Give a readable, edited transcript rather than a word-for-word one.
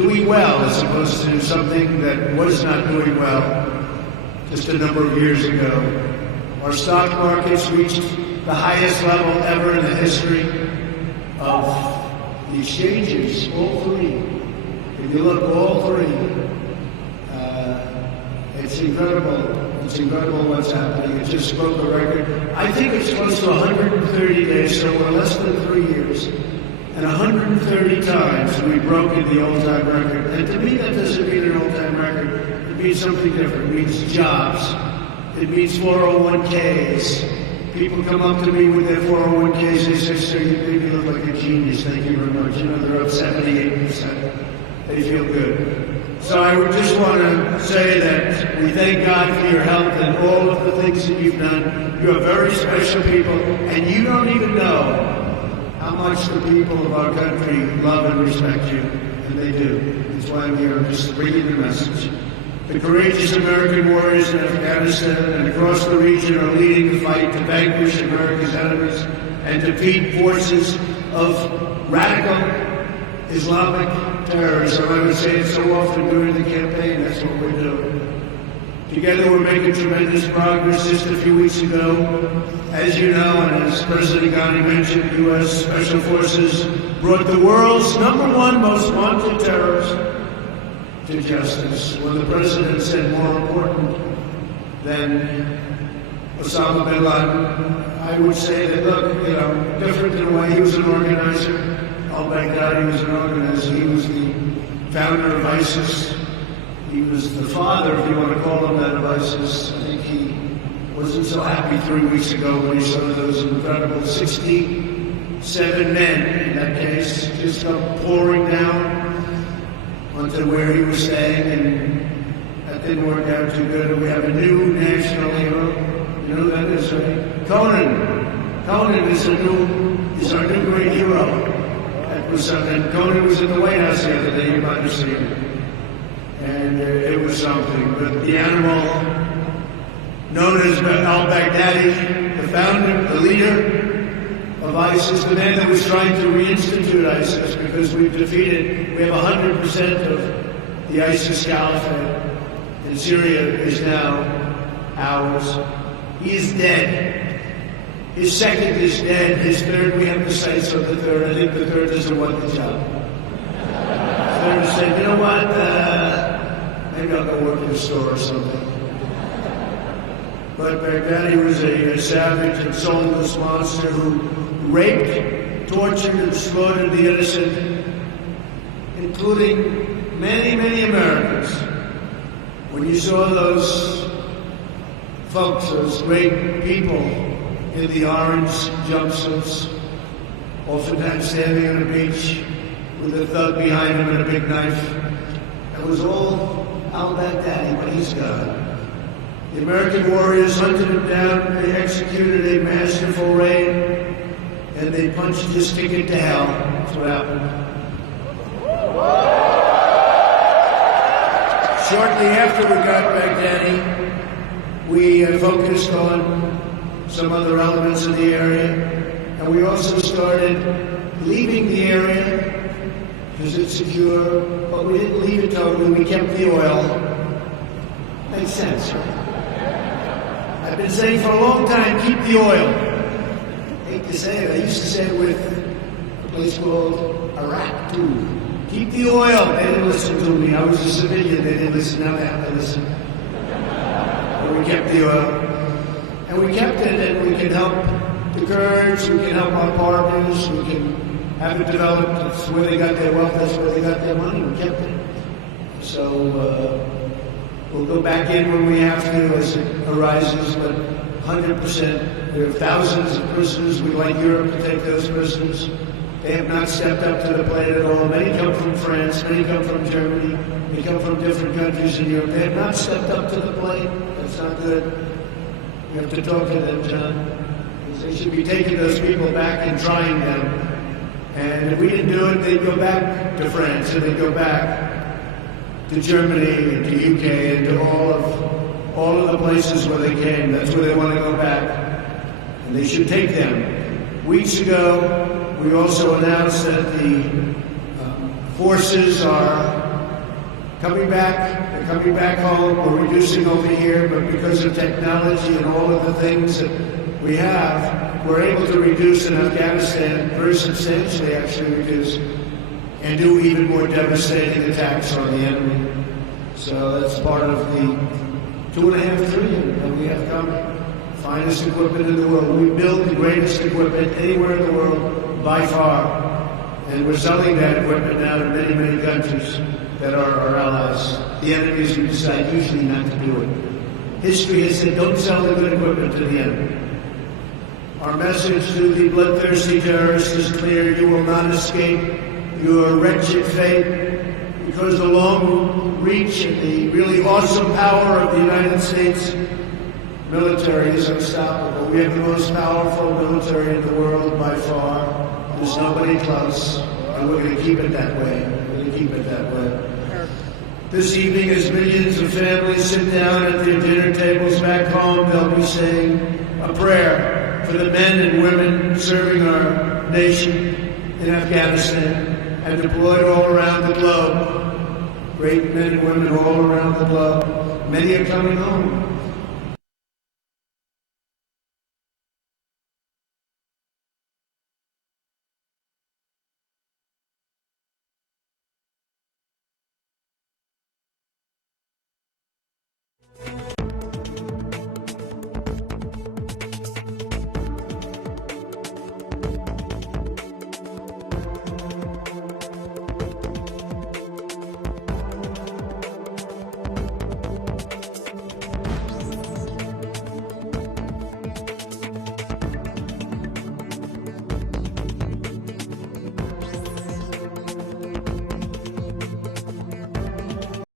doing well as opposed to something that was not doing well just a number of years ago. Our stock markets reached the highest level ever in the history of the exchanges, all three. If you look, all three, it's incredible. It's incredible what's happening. It just broke a record. I think it's close to 130 days, so we're less than 3 years. And 130 times we've broken the all-time record. And to me, that doesn't mean an all-time record. It means something different. It means jobs. It means 401ks. People come up to me with their 401ks. They say, sir, you make me look like a genius. Thank you very much. You know, they're up 78%. They feel good. So I would just want to say that we thank God for your help and all of the things that you've done. You are very special people, and you don't even know how much the people of our country love and respect you, and they do. That's why I'm here, just bringing the message. The courageous American warriors in Afghanistan and across the region are leading the fight to vanquish America's enemies and defeat forces of radical Islamic terrorism. I would say it so often during the campaign, that's what we're doing. Together we're making tremendous progress. Just a few weeks ago, as you know, and as President Ghani mentioned, U.S. Special Forces brought the world's #1 most wanted terrorist to justice. When the President said more important than Osama bin Laden, I would say that, look, you know, different in a way, he was an organizer. Al-Baghdadi was an organizer. He was the founder of ISIS. He was the father, if you want to call him that, of ISIS. I think he wasn't so happy 3 weeks ago when he saw those incredible 67 men, in that case, just come pouring down onto where he was staying, and that didn't work out too good. And we have a new national hero. You know who that is, right? Conan. Conan is our new great hero. And Conan was in the White House the other day, you might have seen it. And it was something. But the animal known as al-Baghdadi, the founder, the leader of ISIS, the man that was trying to reinstitute ISIS, because we have 100% of the ISIS caliphate in Syria is now ours. He is dead. His second is dead. His third, we have the sights of the third. I think the third doesn't want the job. The third said, you know what, maybe I'll go work in a store or something. But Baghdadi was a savage and soulless monster who raped, tortured, and slaughtered the innocent, including many, many Americans. When you saw those folks, those great people, in the orange jumpsuits, oftentimes standing on a beach with a thug behind him and a big knife. It was all al-Baghdadi, but he's gone. The American warriors hunted him down, they executed a masterful raid, and they punched his ticket to hell. That's what happened. Shortly after we got Baghdadi, we focused on some other elements of the area, and we also started leaving the area because it's secure, but we didn't leave it totally. We kept the oil. Makes sense, right? I've been saying for a long time, keep the oil. I hate to say it. I used to say it with a place called Iraq, too. Keep the oil. They didn't listen to me. I was a civilian. They didn't listen. Now they have to listen. But we kept the oil. And we kept it, and we can help the Kurds, we can help our partners, we can have it developed. That's where they got their wealth, that's where they got their money, we kept it. So we'll go back in when we have to as it arises, but 100%. There are thousands of prisoners. We'd like Europe to take those prisoners. They have not stepped up to the plate at all. Many come from France, many come from Germany, they come from different countries in Europe. They have not stepped up to the plate. That's not good. We have to talk to them, John. They should be taking those people back and trying them. And if we didn't do it, they'd go back to France, and they'd go back to Germany and to UK and to all of the places where they came. That's where they want to go back. And they should take them. Weeks ago, we also announced that the forces are They're coming back home. We're reducing over here, but because of technology and all of the things that we have, we're able to reduce in Afghanistan, very substantially actually reduce, and do even more devastating attacks on the enemy. So that's part of the $2.5 trillion that we have coming. Finest equipment in the world. We build the greatest equipment anywhere in the world by far. And we're selling that equipment now to many, many countries that are our allies. The enemies who decide usually not to do it. History has said, don't sell the good equipment to the enemy. Our message to the bloodthirsty terrorists is clear. You will not escape your wretched fate, because the long reach and the really awesome power of the United States military is unstoppable. We have the most powerful military in the world by far. There's nobody close, and we're going to keep it that way. We're going to keep it that way. This evening, as millions of families sit down at their dinner tables back home, they'll be saying a prayer for the men and women serving our nation in Afghanistan and deployed all around the globe. Great men and women all around the globe. Many are coming home.